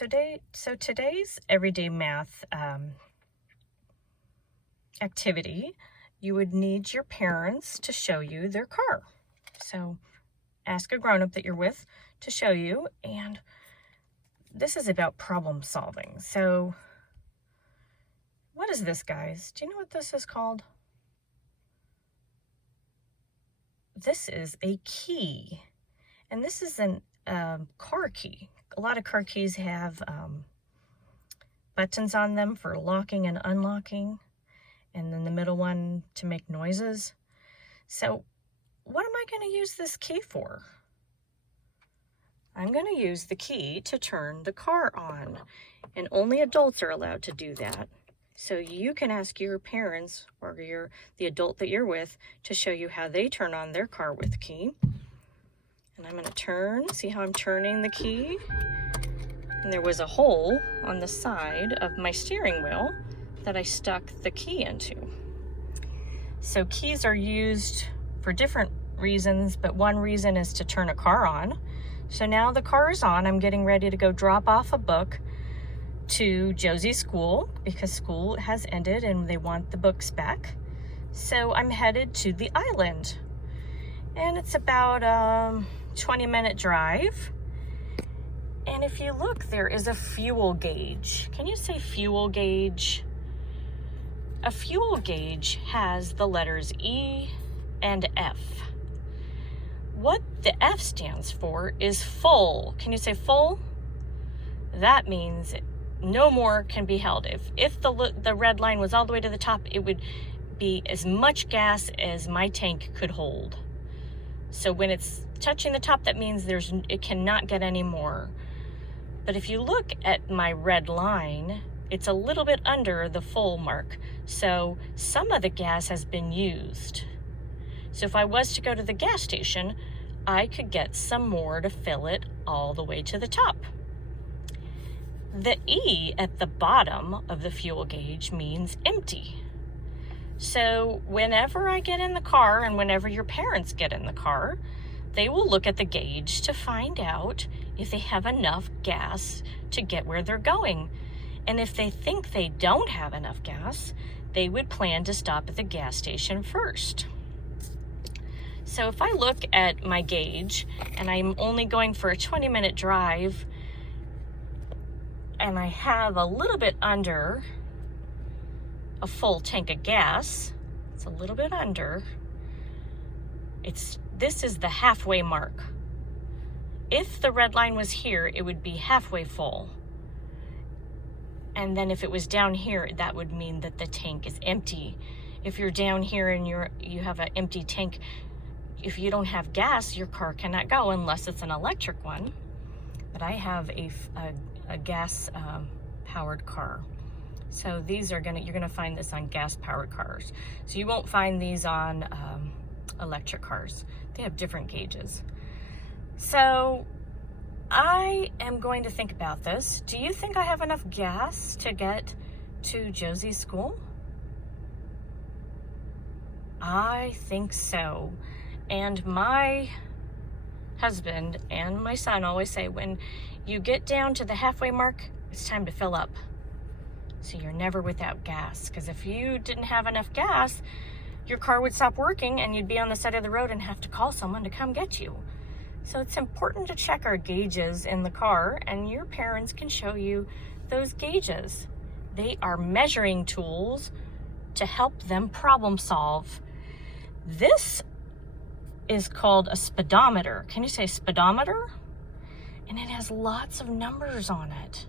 So today's everyday math activity, you would need your parents to show you their car. So ask a grown-up that you're with to show you, and this is about problem solving. So what is this, guys? Do you know what this is called? This is a key, and this is an car key. A lot of car keys have buttons on them for locking and unlocking, and then the middle one to make noises. So what am I going to use this key for? I'm going to use the key to turn the car on, and only adults are allowed to do that. So you can ask your parents or the adult that you're with to show you how they turn on their car with the key. And I'm going to turn, see how I'm turning the key? And there was a hole on the side of my steering wheel that I stuck the key into. So keys are used for different reasons, but one reason is to turn a car on. So now the car is on. I'm getting ready to go drop off a book to Josie's school because school has ended and they want the books back. So I'm headed to the island, and it's about a 20-minute drive. And if you look, there is a fuel gauge. Can you say fuel gauge? A fuel gauge has the letters E and F. What the F stands for is full. Can you say full? That means no more can be held. If the red line was all the way to the top, it would be as much gas as my tank could hold. So when it's touching the top, that means it cannot get any more. But if you look at my red line, it's a little bit under the full mark. So some of the gas has been used. So if I was to go to the gas station, I could get some more to fill it all the way to the top. The E at the bottom of the fuel gauge means empty. So whenever I get in the car and whenever your parents get in the car, they will look at the gauge to find out if they have enough gas to get where they're going. And if they think they don't have enough gas, they would plan to stop at the gas station first. So if I look at my gauge and I'm only going for a 20-minute drive, and I have a little bit under a full tank of gas, it's a little bit under, this is the halfway mark. If the red line was here, it would be halfway full. And then if it was down here, that would mean that the tank is empty. If you're down here and you have an empty tank, if you don't have gas, your car cannot go unless it's an electric one. But I have a gas powered car. So these you're gonna find this on gas powered cars. So you won't find these on electric cars. They have different gauges. So I am going to think about this. Do you think I have enough gas to get to Josie's school? I think so. And my husband and my son always say, when you get down to the halfway mark, it's time to fill up. So you're never without gas, because if you didn't have enough gas, your car would stop working and you'd be on the side of the road and have to call someone to come get you. So it's important to check our gauges in the car, and your parents can show you those gauges. They are measuring tools to help them problem solve. This is called a speedometer. Can you say speedometer? And it has lots of numbers on it.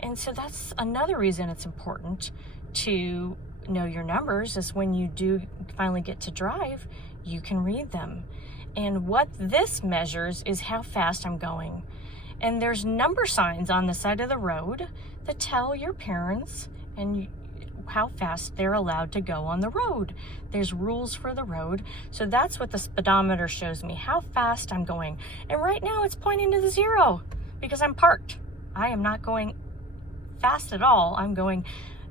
And so that's another reason it's important to know your numbers, is when you do finally get to drive, you can read them. And what this measures is how fast I'm going. And there's number signs on the side of the road that tell your parents and how fast they're allowed to go on the road. There's rules for the road. So that's what the speedometer shows me, how fast I'm going. And right now it's pointing to the 0 because I'm parked. I am not going fast at all. I'm going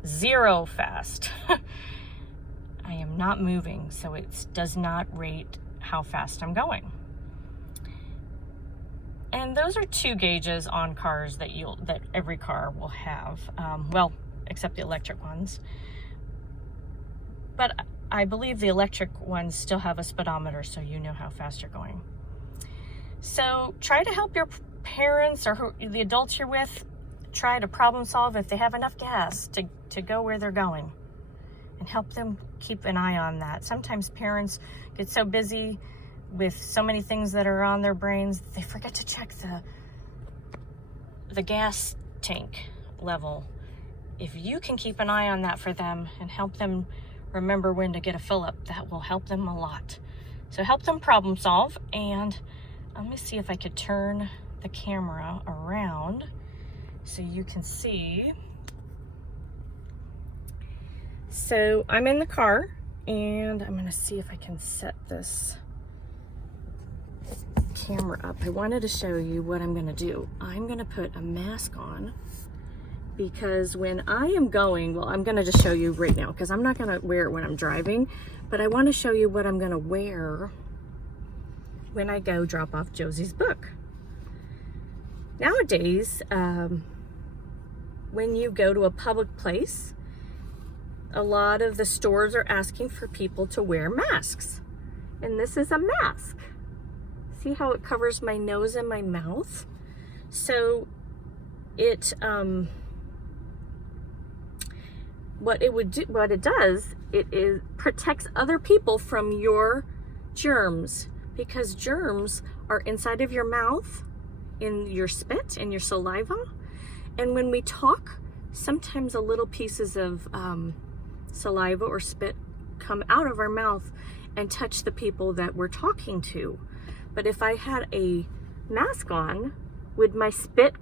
0 fast. I am not moving, so it does not rate how fast I'm going. And those are 2 gauges on cars that every car will have. Well, except the electric ones. But I believe the electric ones still have a speedometer, so you know how fast you're going. So try to help your parents or the adults you're with try to problem solve if they have enough gas to go where they're going, and help them keep an eye on that. Sometimes parents get so busy with so many things that are on their brains, they forget to check the gas tank level. If you can keep an eye on that for them and help them remember when to get a fill up, that will help them a lot. So help them problem solve. And let me see if I could turn the camera around so you can see. So I'm in the car, and I'm gonna see if I can set this camera up. I wanted to show you what I'm gonna do. I'm gonna put a mask on, because when I am going, well, I'm gonna just show you right now, because I'm not gonna wear it when I'm driving, but I wanna show you what I'm gonna wear when I go drop off Josie's book. Nowadays, when you go to a public place, a lot of the stores are asking for people to wear masks. And this is a mask. See how it covers my nose and my mouth? So it, what it does, it protects other people from your germs, because germs are inside of your mouth, in your spit and your saliva. And when we talk, sometimes a little pieces of saliva or spit come out of our mouth and touch the people that we're talking to. But if I had a mask on, would my spit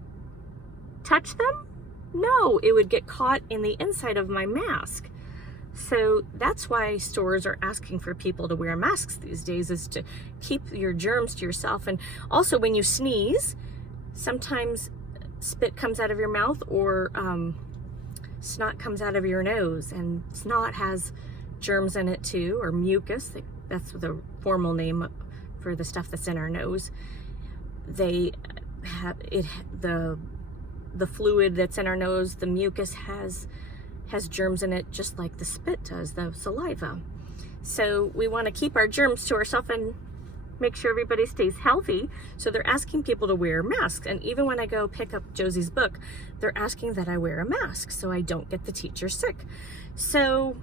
touch them? No, it would get caught in the inside of my mask. So that's why stores are asking for people to wear masks these days, is to keep your germs to yourself. And also when you sneeze, sometimes spit comes out of your mouth, or snot comes out of your nose, and snot has germs in it too, or mucus. That's the formal name for the stuff that's in our nose. They have it, the fluid that's in our nose, the mucus has germs in it, just like the spit does, the saliva. So we want to keep our germs to ourselves and make sure everybody stays healthy. So they're asking people to wear masks. And even when I go pick up Josie's book, they're asking that I wear a mask so I don't get the teacher sick. So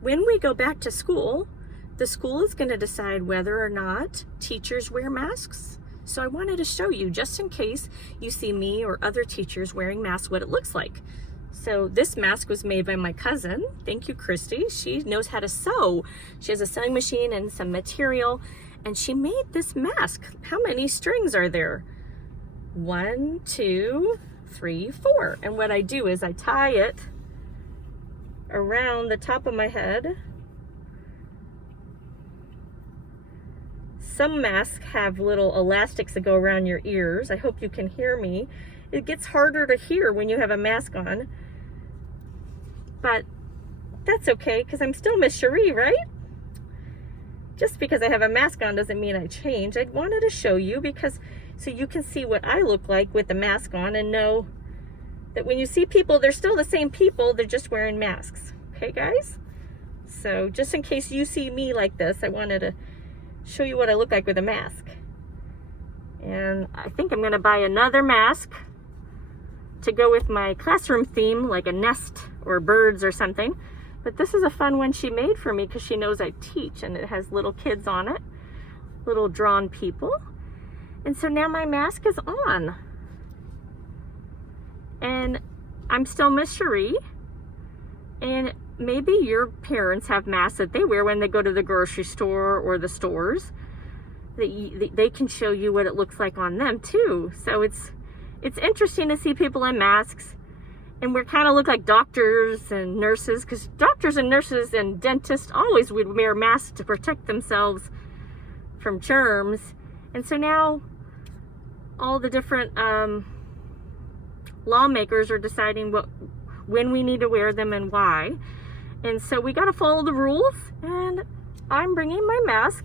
when we go back to school, the school is going to decide whether or not teachers wear masks. So I wanted to show you, just in case you see me or other teachers wearing masks, what it looks like. So this mask was made by my cousin. Thank you, Christy. She knows how to sew. She has a sewing machine and some material, and she made this mask. How many strings are there? 1, 2, 3, 4. And what I do is I tie it around the top of my head. Some masks have little elastics that go around your ears. I hope you can hear me. It gets harder to hear when you have a mask on, but that's okay, because I'm still Miss Cherie, right? Just because I have a mask on doesn't mean I change. I wanted to show you, because so you can see what I look like with the mask on, and know that when you see people, they're still the same people, they're just wearing masks. Okay, guys? So just in case you see me like this, I wanted to show you what I look like with a mask. And I think I'm gonna buy another mask to go with my classroom theme, like a nest or birds or something. But this is a fun one she made for me, because she knows I teach, and it has little kids on it, little drawn people. And so now my mask is on. And I'm still Miss Cherie. And maybe your parents have masks that they wear when they go to the grocery store or the stores. They can show you what it looks like on them too. So it's interesting to see people in masks. And we kind of look like doctors and nurses, because doctors and nurses and dentists always would wear masks to protect themselves from germs. And so now all the different lawmakers are deciding when we need to wear them and why. And so we got to follow the rules, and I'm bringing my mask.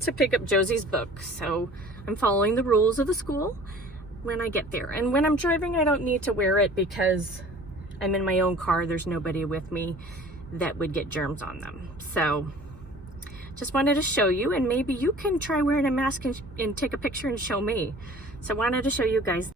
to pick up Josie's book. So I'm following the rules of the school when I get there. And when I'm driving, I don't need to wear it because I'm in my own car. There's nobody with me that would get germs on them. So just wanted to show you, and maybe you can try wearing a mask and take a picture and show me. So I wanted to show you guys.